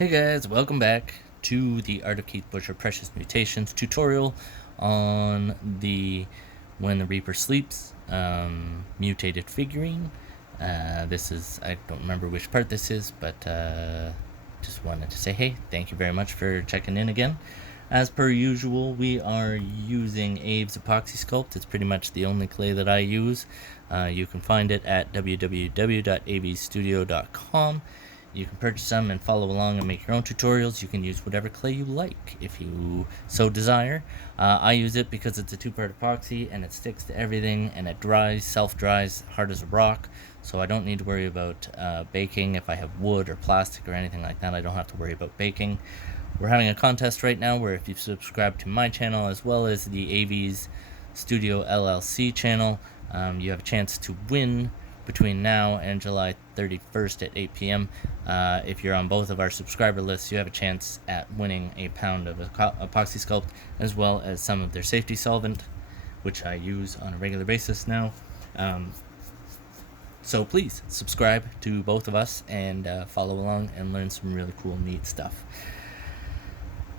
Hey guys, welcome back to the Art of Keith Butcher Precious Mutations tutorial on the When the Reaper Sleeps mutated figurine. I don't remember which part this is, but just wanted to say hey, thank you very much for checking in again. As per usual, we are using Abe's Epoxy Sculpt. It's pretty much the only clay that I use. You can find it at www.abstudio.com. You can purchase them and follow along and make your own tutorials. You can use whatever clay you like if you so desire. I use it because it's a two-part epoxy and it sticks to everything and it dries, self-dries, hard as a rock. So I don't need to worry about baking. If I have wood or plastic or anything like that, I don't have to worry about baking. We're having a contest right now where if you subscribe to my channel as well as the AV's Studio LLC channel, you have a chance to win between now and July 31st at 8 p.m. If you're on both of our subscriber lists, you have a chance at winning a pound of Epoxy Sculpt as well as some of their safety solvent, which I use on a regular basis now. So please subscribe to both of us and follow along and learn some really cool, neat stuff.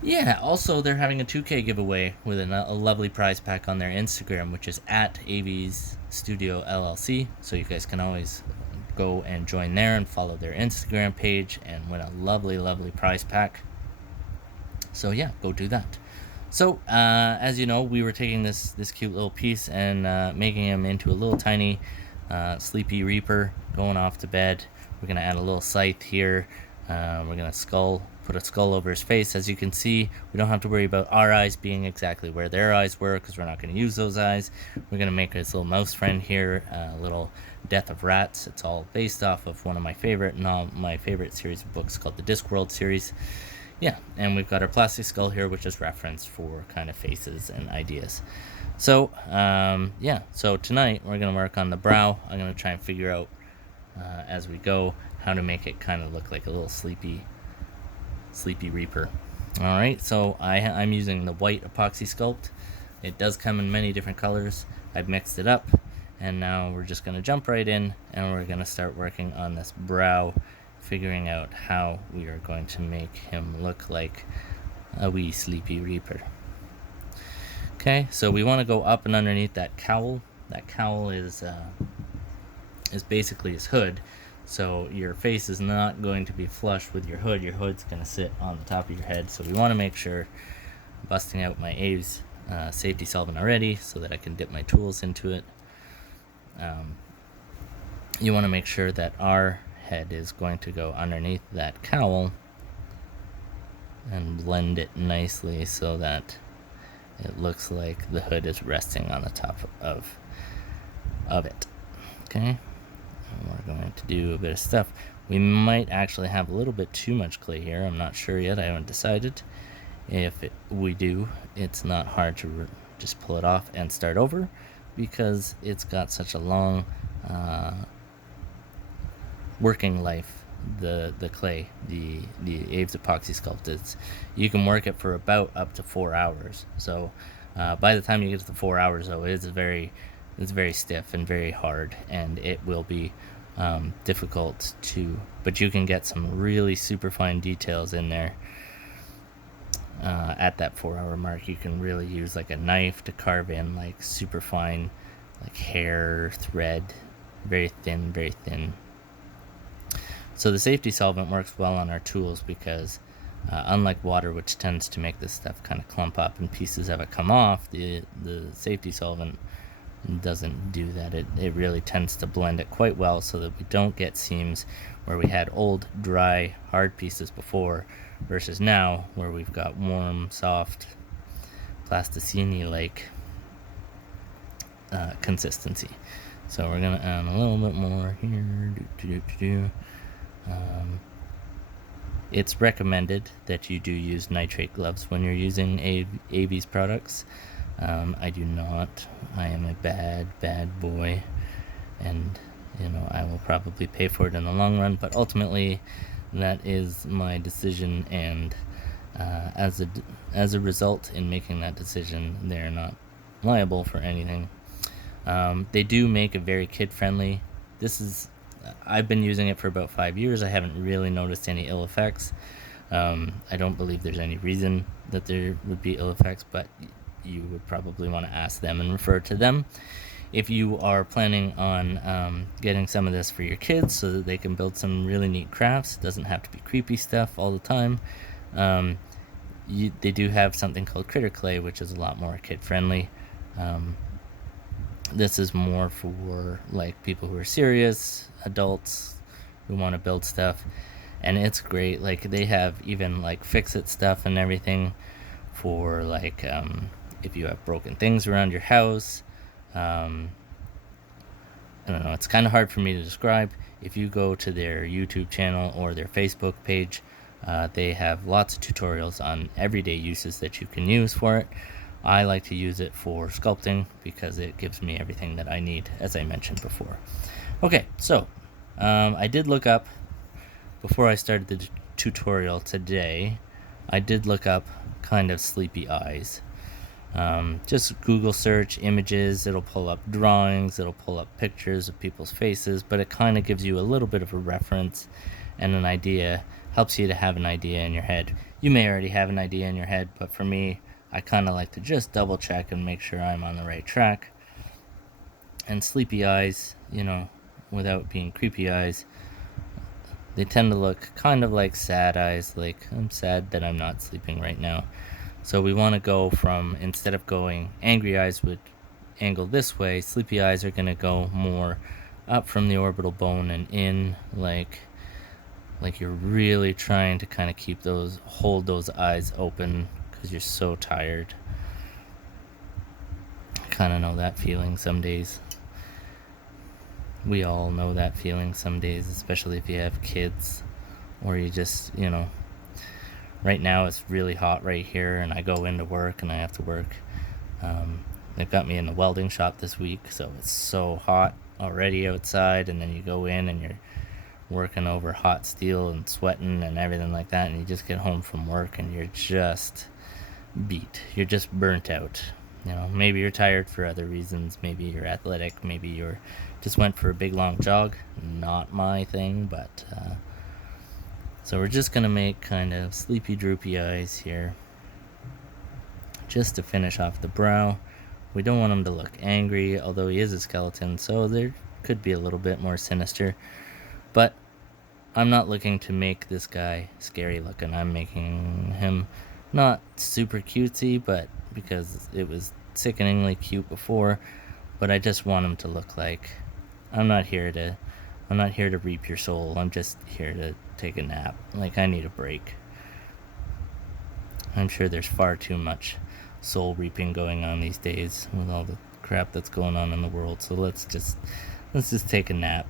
Yeah, also they're having a 2K giveaway with a lovely prize pack on their Instagram, which is at AV's Studio LLC. So you guys can always go and join there and follow their Instagram page and win a lovely, lovely prize pack. So yeah, go do that. So as you know, we were taking this cute little piece and making him into a little tiny sleepy reaper going off to bed. We're gonna add a little scythe here. We're gonna put a skull over his face. As you can see, we don't have to worry about our eyes being exactly where their eyes were because we're not going to use those eyes. We're going to make his little mouse friend here, little Death of Rats. It's all based off of one of my favorite series of books called the Discworld series. Yeah, and we've got our plastic skull here, which is reference for kind of faces and ideas. So, so tonight we're going to work on the brow. I'm going to try and figure out as we go how to make it kind of look like a little sleepy reaper. Alright, so I'm using the white epoxy sculpt. It does come in many different colors. I've mixed it up, and now we're just going to jump right in and we're going to start working on this brow, figuring out how we are going to make him look like a wee sleepy reaper. Okay, so we want to go up and underneath that cowl. That cowl is basically his hood. So your face is not going to be flush with your hood. Your hood's going to sit on the top of your head. So we want to make sure, busting out my Abe's safety solvent already so that I can dip my tools into it. You want to make sure that our head is going to go underneath that cowl and blend it nicely so that it looks like the hood is resting on the top of it. Okay. We're going to do a bit of stuff. We might actually have a little bit too much clay here. I'm not sure yet. I haven't decided. If we do, it's not hard to just pull it off and start over because it's got such a long working life. The clay, the Abe's Epoxy Sculpt, you can work it for about up to 4 hours. So by the time you get to the 4 hours, though, it's very stiff and very hard, and it will be difficult but you can get some really super fine details in there. At that 4 hour mark, you can really use like a knife to carve in like super fine, like hair, thread, very thin. So the safety solvent works well on our tools because unlike water, which tends to make this stuff kind of clump up and pieces of it come off, the safety solvent doesn't do that. It really tends to blend it quite well so that we don't get seams where we had old, dry, hard pieces before versus now where we've got warm, soft, plasticine-like consistency. So we're going to add a little bit more here. It's recommended that you do use nitrate gloves when you're using AV's products. I do not. I am a bad boy, and I will probably pay for it in the long run, but ultimately that is my decision, and as a result in making that decision, they're not liable for anything. They do make a very kid-friendly. I've been using it for about 5 years. I haven't really noticed any ill effects. I don't believe there's any reason that there would be ill effects, but you would probably want to ask them and refer to them. If you are planning on getting some of this for your kids so that they can build some really neat crafts, it doesn't have to be creepy stuff all the time. They do have something called critter clay, which is a lot more kid friendly. This is more for like people who are serious, adults who want to build stuff, and it's great. Like they have even like fix it stuff and everything for like if you have broken things around your house. I don't know, it's kind of hard for me to describe. If you go to their YouTube channel or their Facebook page, they have lots of tutorials on everyday uses that you can use for it. I like to use it for sculpting because it gives me everything that I need, as I mentioned before. Okay, so I did look up, before I started the tutorial today, I did look up kind of sleepy eyes. Just Google search images, it'll pull up drawings, it'll pull up pictures of people's faces, but it kind of gives you a little bit of a reference and an idea, helps you to have an idea in your head. You may already have an idea in your head, but for me, I kind of like to just double check and make sure I'm on the right track. And sleepy eyes, you know, without being creepy eyes, they tend to look kind of like sad eyes, like I'm sad that I'm not sleeping right now. So we want to go from, instead of going angry eyes would angle this way, sleepy eyes are going to go more up from the orbital bone and in, like you're really trying to kind of hold those eyes open because you're so tired. I kind of know that feeling some days. We all know that feeling some days, especially if you have kids or you just, you know, right now it's really hot right here and I go into work and I have to work. They've got me in the welding shop this week, so it's so hot already outside, and then you go in and you're working over hot steel and sweating and everything like that, and you just get home from work and you're just beat. You're just burnt out. You know, maybe you're tired for other reasons. Maybe you're athletic. Maybe you're just went for a big long jog. Not my thing, but so we're just gonna make kind of sleepy droopy eyes here just to finish off the brow. We don't want him to look angry, although he is a skeleton, so there could be a little bit more sinister, but I'm not looking to make this guy scary looking. I'm making him not super cutesy, but because it was sickeningly cute before, but I just want him to look like I'm not here to reap your soul. I'm just here to take a nap. Like, I need a break. I'm sure there's far too much soul reaping going on these days with all the crap that's going on in the world. So let's just take a nap.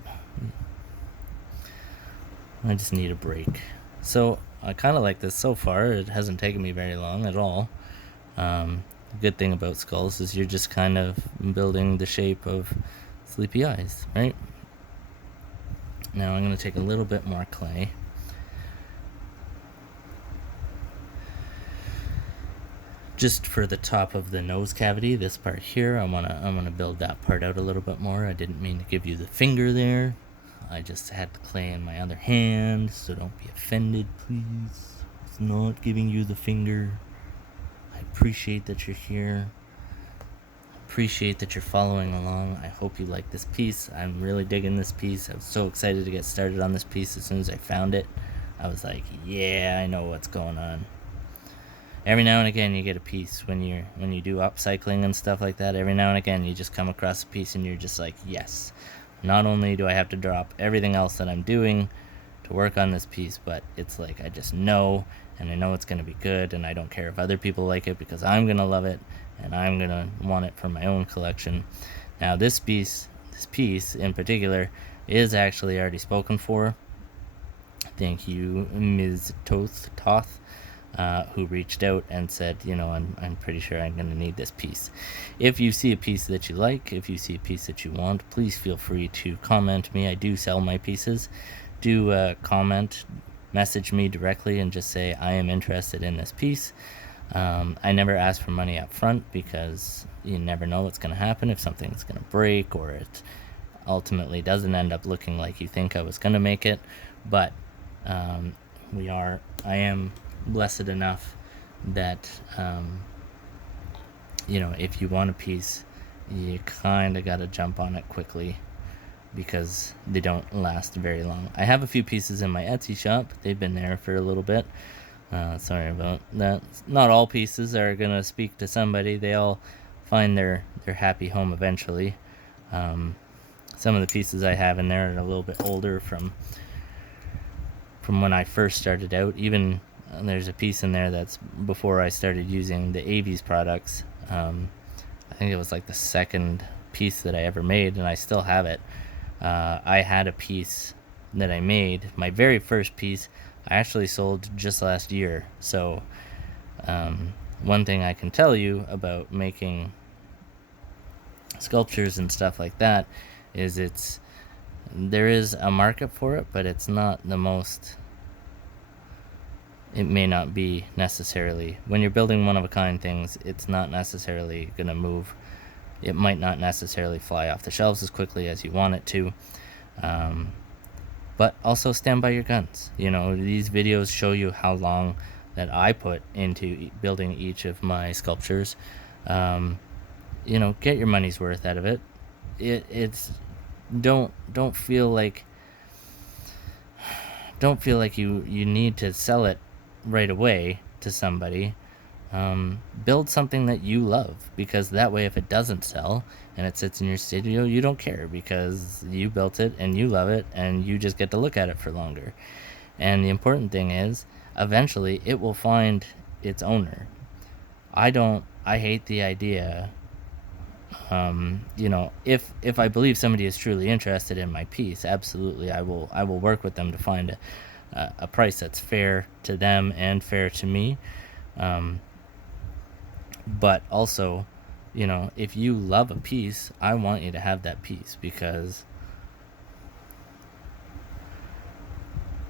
I just need a break. So I kind of like this so far. It hasn't taken me very long at all. The good thing about skulls is you're just kind of building the shape of sleepy eyes, right? Now I'm going to take a little bit more clay. Just for the top of the nose cavity, this part here, I'm gonna build that part out a little bit more. I didn't mean to give you the finger there. I just had the clay in my other hand, so don't be offended, please. It's not giving you the finger. I appreciate that you're here. Appreciate that you're following along. I hope you like this piece. I'm really digging this piece. I was so excited to get started on this piece as soon as I found it. I was like, yeah, I know what's going on. Every now and again you get a piece when you do upcycling and stuff like that. Every now and again you just come across a piece and you're just like, yes, not only do I have to drop everything else that I'm doing to work on this piece, but it's like I just know, and I know it's going to be good, and I don't care if other people like it because I'm going to love it and I'm going to want it for my own collection. Now this piece in particular is actually already spoken for. Thank you, Ms. Toth, who reached out and said, you know, I'm pretty sure I'm going to need this piece. If you see a piece that you like, if you see a piece that you want, please feel free to comment me. I do sell my pieces. Do comment, message me directly and just say, I am interested in this piece. I never ask for money up front because you never know what's going to happen, if something's going to break or it ultimately doesn't end up looking like you think I was going to make it. But I am blessed enough that, if you want a piece, you kind of got to jump on it quickly because they don't last very long. I have a few pieces in my Etsy shop. They've been there for a little bit. Sorry about that. Not all pieces are going to speak to somebody. They all find their happy home eventually. Some of the pieces I have in there are a little bit older from when I first started out. Even there's a piece in there that's before I started using the Avies products. I think it was like the second piece that I ever made, and I still have it. I had a piece that I made, my very first piece, I actually sold just last year. So one thing I can tell you about making sculptures and stuff like that is there is a market for it, but it's not the most, it may not be necessarily, when you're building one-of-a-kind things, it's not necessarily going to move. It might not necessarily fly off the shelves as quickly as you want it to. But also stand by your guns. These videos show you how long that I put into building each of my sculptures. Get your money's worth out of it. It's don't feel like you need to sell it right away to somebody. Build something that you love, because that way if it doesn't sell and it sits in your studio, you don't care because you built it and you love it and you just get to look at it for longer. And the important thing is, eventually it will find its owner. I hate the idea, if I believe somebody is truly interested in my piece, absolutely I will work with them to find a price that's fair to them and fair to me. But also, if you love a piece, I want you to have that piece, because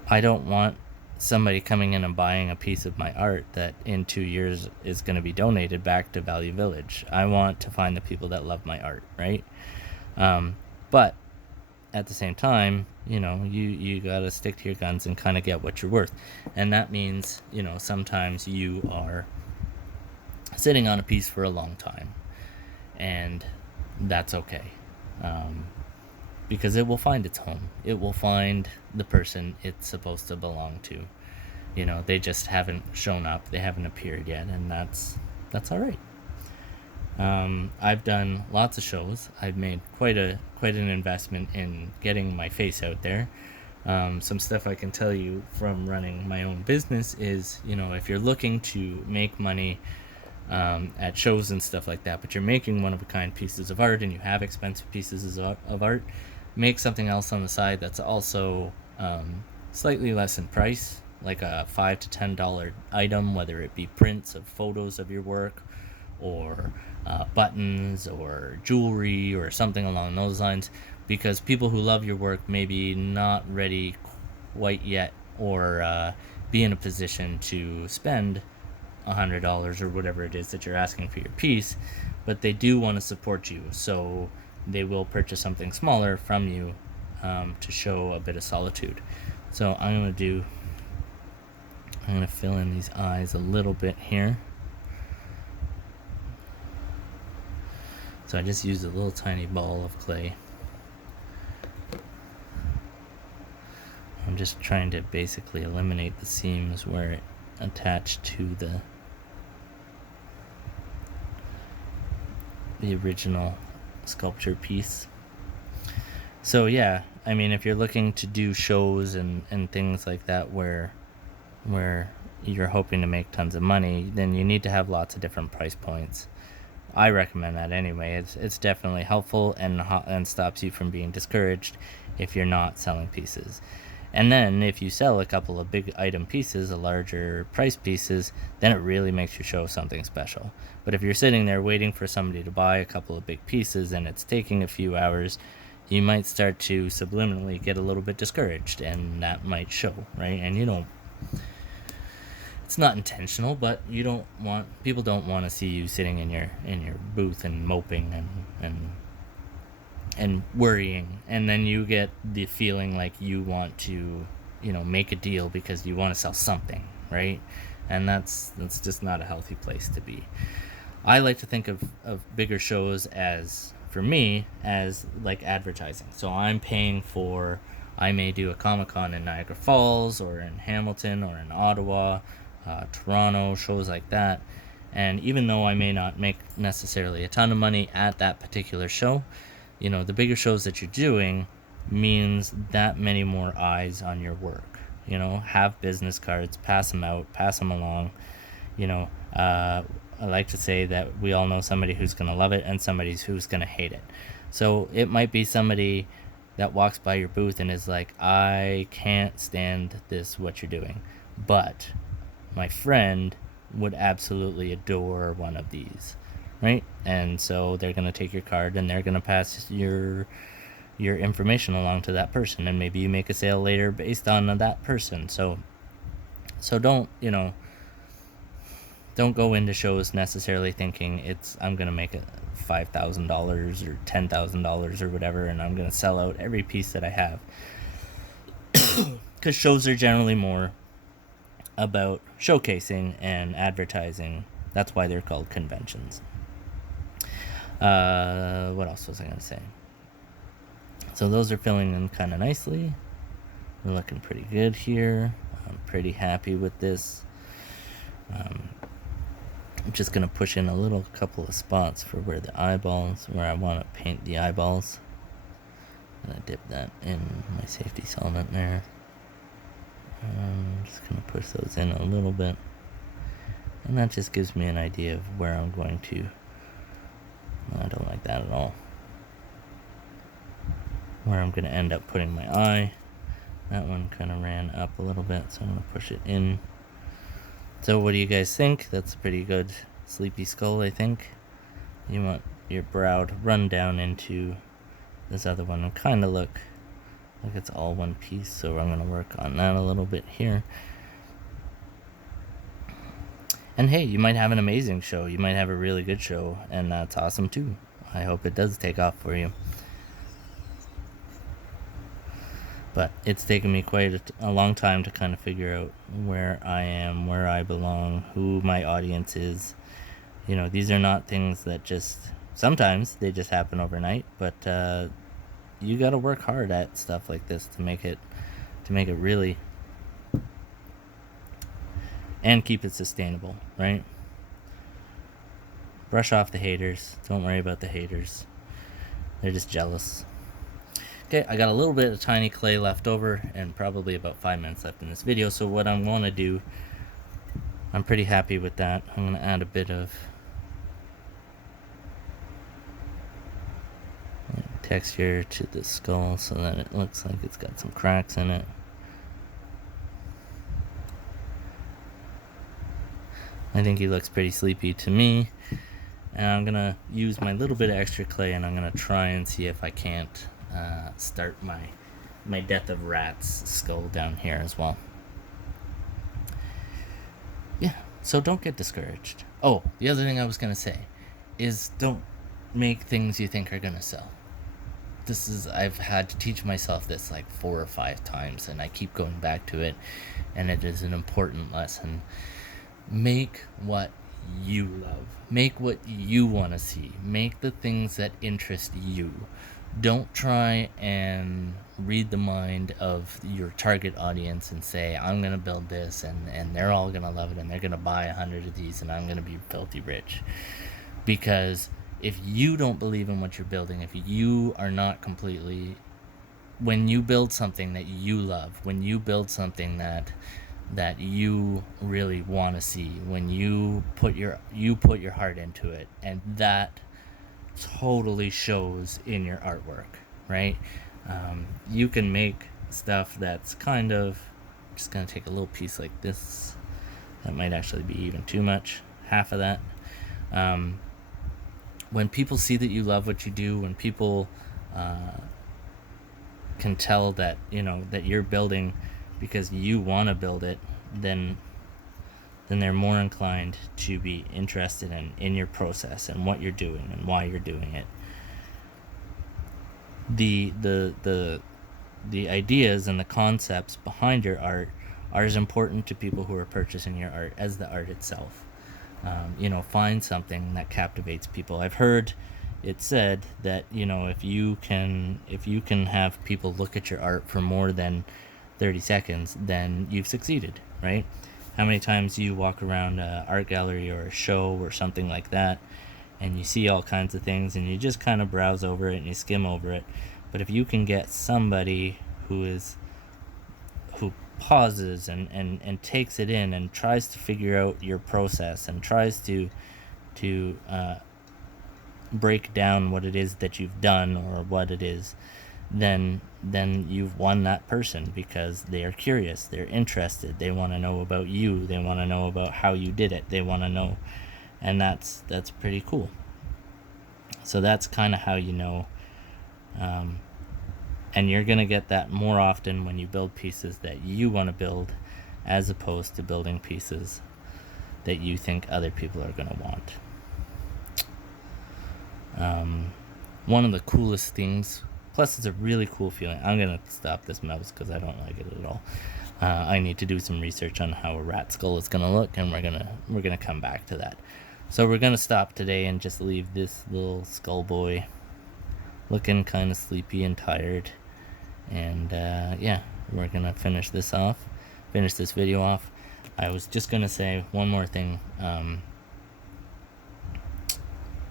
I don't want somebody coming in and buying a piece of my art that in 2 years is going to be donated back to Value Village. I want to find the people that love my art, right? But at the same time, you got to stick to your guns and kind of get what you're worth. And that means, sometimes you are sitting on a piece for a long time, and that's okay, because it will find its home. It will find the person it's supposed to belong to. They just haven't shown up, they haven't appeared yet, and that's all right. I've done lots of shows. I've made quite an investment in getting my face out there. Some stuff I can tell you from running my own business is, if you're looking to make money at shows and stuff like that, but you're making one-of-a-kind pieces of art and you have expensive pieces of art, make something else on the side that's also slightly less in price, like a $5 to $10 item, whether it be prints of photos of your work, or buttons or jewelry or something along those lines, because people who love your work may be not ready quite yet, or be in a position to spend $100 or whatever it is that you're asking for your piece, but they do want to support you, so they will purchase something smaller from you to show a bit of solitude. So I'm going to fill in these eyes a little bit here. So I just used a little tiny ball of clay. I'm just trying to basically eliminate the seams where it attached to the original sculpture piece. So yeah, I mean, if you're looking to do shows and things like that where you're hoping to make tons of money, then you need to have lots of different price points. I recommend that anyway. It's definitely helpful and stops you from being discouraged if you're not selling pieces. And then if you sell a couple of big item pieces, a larger price pieces, then it really makes your show something special. But if you're sitting there waiting for somebody to buy a couple of big pieces and it's taking a few hours, you might start to subliminally get a little bit discouraged, and that might show, right? And it's not intentional, but people don't want to see you sitting in your booth and moping and worrying, and then you get the feeling like you want to make a deal because you want to sell something, right? And that's just not a healthy place to be. I like to think of bigger shows as, for me, as like advertising. So I may do a Comic-Con in Niagara Falls or in Hamilton or in Ottawa, Toronto, shows like that. And even though I may not make necessarily a ton of money at that particular show, the bigger shows that you're doing means that many more eyes on your work. Have business cards, pass them out, pass them along. I like to say that we all know somebody who's going to love it and somebody who's going to hate it. So it might be somebody that walks by your booth and is like, I can't stand this, what you're doing, but my friend would absolutely adore one of these, right? And so they're going to take your card and they're going to pass your information along to that person, and maybe you make a sale later based on that person. So don't go into shows necessarily thinking I'm going to make it $5,000 or $10,000 or whatever, and I'm going to sell out every piece that I have. Because shows are generally more about showcasing and advertising. That's why they're called conventions. What else was I going to say? So those are filling in kind of nicely. We're looking pretty good here. I'm pretty happy with this. I'm just going to push in a couple of spots for where I want to paint the eyeballs. And I dip that in my safety solvent there. I'm just going to push those in a little bit. And that just gives me an idea of where I'm going to. I don't like that at all. Where I'm going to end up putting my eye. That one kind of ran up a little bit, so I'm going to push it in. So what do you guys think? That's a pretty good sleepy skull, I think. You want your brow to run down into this other one and kind of look like it's all one piece. So I'm going to work on that a little bit here. And hey, you might have an amazing show. You might have a really good show, and that's awesome too. I hope it does take off for you. But it's taken me quite a long time to kind of figure out where I am, where I belong, who my audience is. These are not things that sometimes they just happen overnight, but you got to work hard at stuff like this to make it really, and keep it sustainable, right? Brush off the haters. Don't worry about the haters. They're just jealous. Okay, I got a little bit of tiny clay left over and probably about 5 minutes left in this video. So what I'm going to do, I'm pretty happy with that. I'm going to add a bit of texture to the skull so that it looks like it's got some cracks in it. I think he looks pretty sleepy to me. And I'm going to use my little bit of extra clay, and I'm going to try and see if I can't start my Death of Rats skull down here as well. Yeah, so don't get discouraged. Oh, the other thing I was going to say is don't make things you think are going to sell. I've had to teach myself this like 4 or 5 times, and I keep going back to it, and it is an important lesson. Make what you love. Make what you want to see. Make the things that interest you. Don't try and read the mind of your target audience and say, I'm going to build this and they're all going to love it and they're going to buy 100 of these and I'm going to be filthy rich. Because if you don't believe in what you're building, if you are not completely, when you build something that you love, when you build something that you really want to see, when you put your heart into it, and that totally shows in your artwork, right? You can make stuff that's kind of just gonna take a little piece like this. That might actually be even too much, half of that. When people see that you love what you do, when people can tell that that you're building because you want to build it, then they're more inclined to be interested in your process and what you're doing and why you're doing it. The the ideas and the concepts behind your art are as important to people who are purchasing your art as the art itself. Find something that captivates people. I've heard it said that if you can have people look at your art for more than 30 seconds, then you've succeeded, right? How many times you walk around an art gallery or a show or something like that, and you see all kinds of things, and you just kind of browse over it and you skim over it. But if you can get somebody who pauses and takes it in and tries to figure out your process and tries to break down what it is that you've done or what it is, then you've won that person, because they are curious, they're interested, they want to know about you, they want to know about how you did it, they want to know. And that's pretty cool. So that's kind of how and you're going to get that more often when you build pieces that you want to build, as opposed to building pieces that you think other people are going to want. One of the coolest things, plus it's a really cool feeling. I'm going to stop this mouse because I don't like it at all. I need to do some research on how a rat skull is going to look, and we're gonna come back to that. So we're going to stop today and just leave this little skull boy looking kind of sleepy and tired. And we're going to finish this video off. I was just going to say one more thing, and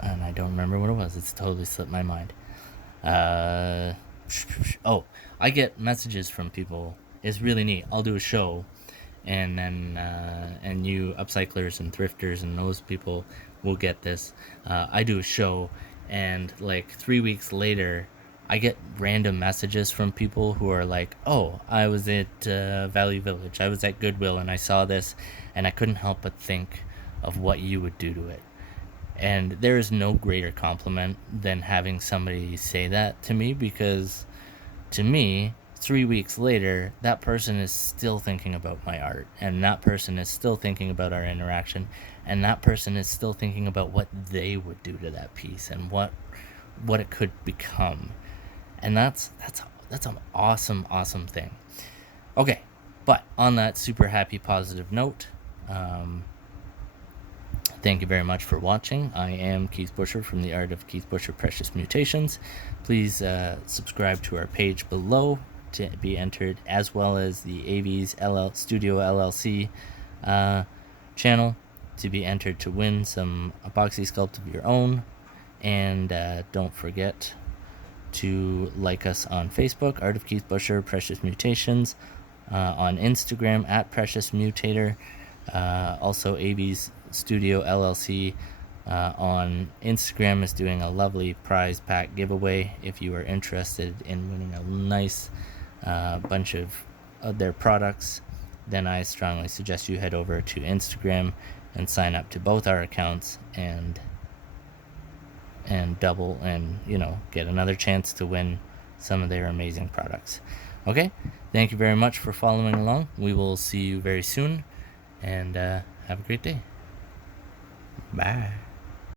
I don't remember what it was. It's totally slipped my mind. I get messages from people. It's really neat. I'll do a show, and then and you upcyclers and thrifters and those people will get this. I do a show, and like 3 weeks later, I get random messages from people who are like, "Oh, I was at Value Village. I was at Goodwill, and I saw this, and I couldn't help but think of what you would do to it." And there is no greater compliment than having somebody say that to me, because to me, 3 weeks later, that person is still thinking about my art, and that person is still thinking about our interaction, and that person is still thinking about what they would do to that piece and what it could become. And that's an awesome thing. Okay, but on that super happy, positive note, thank you very much for watching. I am Keith Busher from the Art of Keith Busher Precious Mutations. Please subscribe to our page below to be entered, as well as the AV's Studio LLC channel, to be entered to win some epoxy sculpt of your own. And don't forget to like us on Facebook, Art of Keith Busher Precious Mutations, on Instagram at Precious Mutator, also AV's Studio LLC on Instagram is doing a lovely prize pack giveaway. If you are interested in winning a nice bunch of their products, then I strongly suggest you head over to Instagram and sign up to both our accounts and double and get another chance to win some of their amazing products. Okay, thank you very much for following along. We will see you very soon, and have a great day. Bye.